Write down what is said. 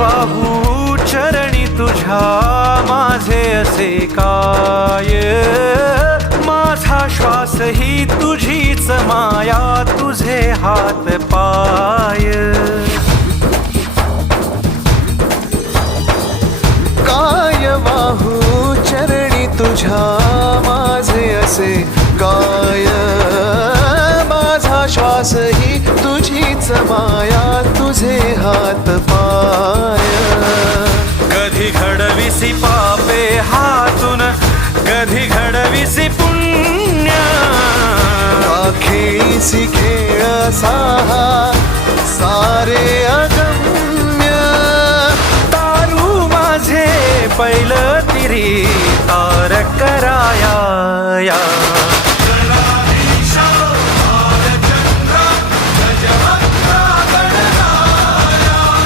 वाहू चरणी तुझ्या माझे असे काय, माझा श्वास ही तुझीच माया, तुझे हात पाय. काय वाहू चरणी तुझ्या माझे असे काय, माझा श्वास ही तुझीच माया, तुझे हात पाय. कधी घडविसी पापे हातून, कधी घडविसी पुण्य, खेळीसी खेळ साहा सारे अगम्य. तारू माझे पैल